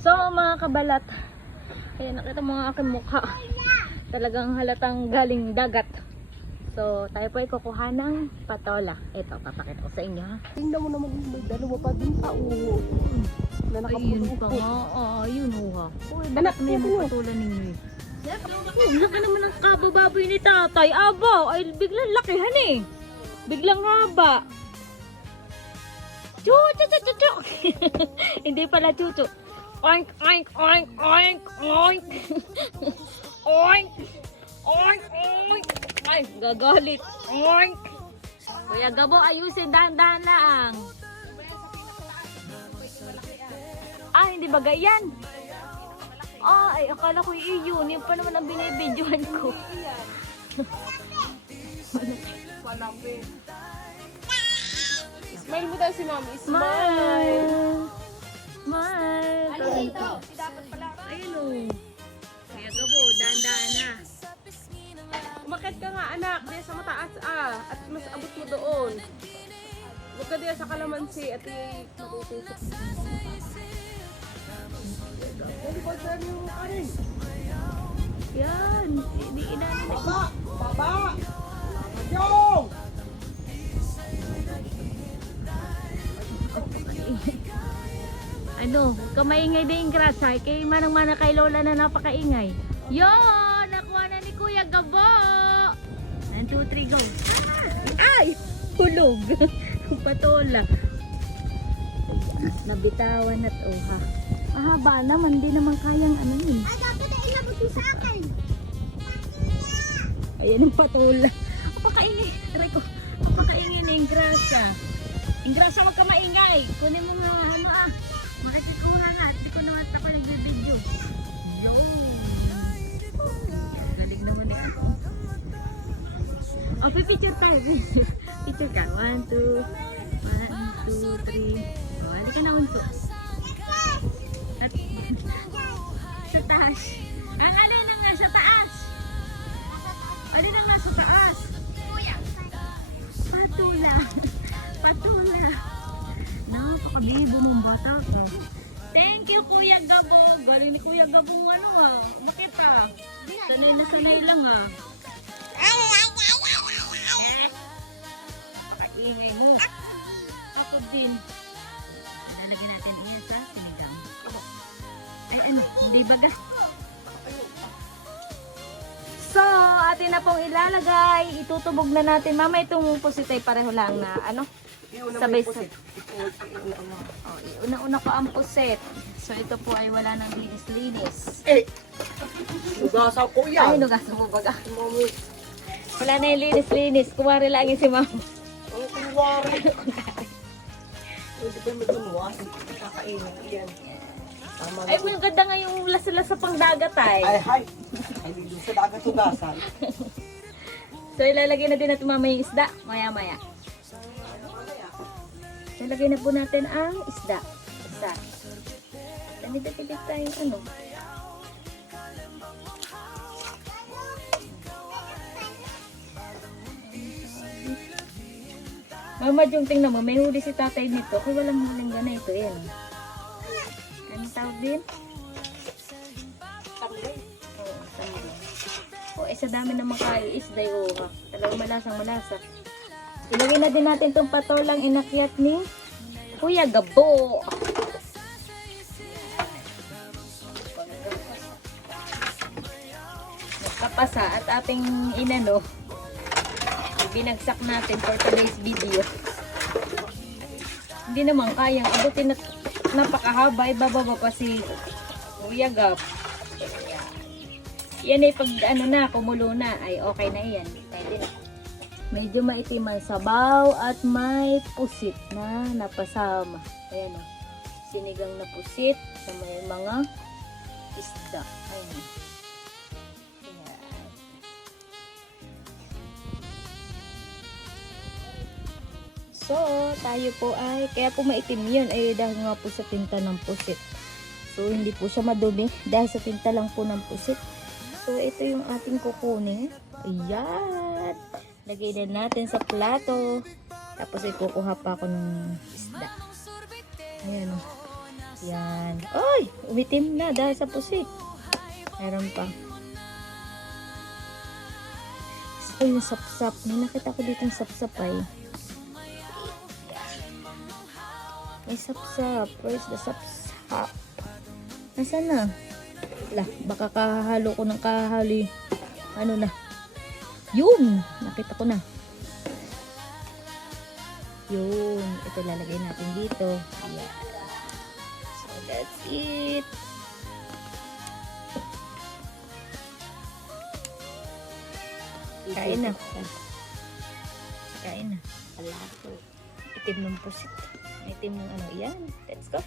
So mga kabalat, ayan, nakita mo ang aking mukha. Talagang halatang galing dagat. So tayo po ay kukuha ng patola. Ito, papakita ko sa inyo ha. Tingnan mo naman, may dalawa pa din tao. Na Ayun nakapulo pa po. nga, ayun ha. Uy, Anak, bakit na yung ano? patola ninyo eh? Laki naman ang kabababoy ni tatay. Aba, ay biglang lakihan eh. Biglang haba. Chuchu. Hindi pala chuchu. Oink, oink, oink, oink, oink. Oink. Oink, oink. Ay, gagalit. Oink. Kuya Gabo, ayusin, dahan-dahan lang. Ah, hindi ba ganyan? Ah, ay, akala ko iyon. Yung pa naman ang binibidyohan ko. Malapit. Smile mo daw si Mami. Smile. Smile. Ano ito? Dapat pala. Ayun o. Kuya Gabo, dahan-dahan na. Umakit ka nga anak. Diyan sa mataas At mas abot mo doon. Huwag ka diyan sa kalamansi at matutusok. Yan. Hindi inanin. Baba! Yung! Ano, kamaingay din yung grasa. Kay manang-mana kay Lola na napakaingay. Yo! Nakuha na ni Kuya Gabo! 1, 2, 3, go! Ay! Hulog! Patola. Nabitawan at ha. Mahaba naman, di naman kayang ano yun. Ay, dapat na ilabot mo sa akin. Ayan yung patola. Apakaingay. Aray ko. Apakaingay na yung grasa. Yung grasa, wag ka maingay. Kunin mo nga ano makikikuha nga. At di ko naman ako nagbibideo. Yo! Galing naman eh. Oh, pipicture tayo. Picture ka. 1, 2. 1, 2, 3. Oh, halika na unto. At sa taas. Ang alin na nga sa taas. Alin na nga sa taas. Patula. Patula. Napakabibo mong bata ko. Thank you, Kuya Gabo. Galing ni Kuya Gabo makita. Sanay na sanay lang Pakaingay mo. Ako din. Lalagyan natin iyan sa sinigang. Ay ano, hindi baga. So, atin na pong ilalagay. Itutubog na natin. Mama, itong pusit ay pareho lang na ano? Sabay sa... Oh, una-una ko ang pusit. So, ito po ay wala nang linis-linis. Lugasaw ko Ay, nugasan mo baga. Wala na yung linis-linis. Kuwari lang yung si Mama. Ang kunwari. Pwede ba mag-unwas? Kakainin. Yan. Ay, maganda nga yung lasa-lasa pang dagat ay. Ay. Ay, dito sa dagat tugasan. So, ilalagay na din natin mama yung isda. Maya-maya. Ilalagay na po natin ang isda. Isa. Dami-dami tayong ano. Mama, yung tingnan mo, may huli si tatay nito. Kaya walang huling gana ito. Yan. Anong tawag din? Oo, samli. O, sa dami na makaisday. O, talagang malasa. Ilagay na din natin itong patolang inakyat ni Kuya Gabo. Nagkapasa at ating inano. Binagsak natin for today's video. Hindi naman kayang abutin na napakahaba. Ibababa pa si Kuya Gab. Yan ay pag ano na, kumulo na. Ay okay na yan. Pwede na. Medyo maitim ang sabaw at may pusit na napasama. Ayan o. Sinigang na pusit sa may mga isda. Ayan o. So, tayo po ay, kaya po maitim yun, ay dahil nga po sa tinta ng pusit. So, hindi po siya madumi dahil sa tinta lang po ng pusit. So, ito yung ating kukunin. Ayan. Lagay na natin sa plato. Tapos, ay kukuha pa ako ng isda. Ayan o. Yan. Oy! Umitim na dahil sa pusit. Meron pa. Gusto yung sapsap. May nakita ko dito yung sapsap ay. May sapsap. Where's the sapsap? Nasaan na? Lah, baka kahalo ko ng kahali. Ano na? Yun! Nakita ko na. Yun. Ito lalagay natin dito. Ayan. So, that's it. Kain na. Kain na. Itim ng pusit. Itim ng ano. Yan. Let's go.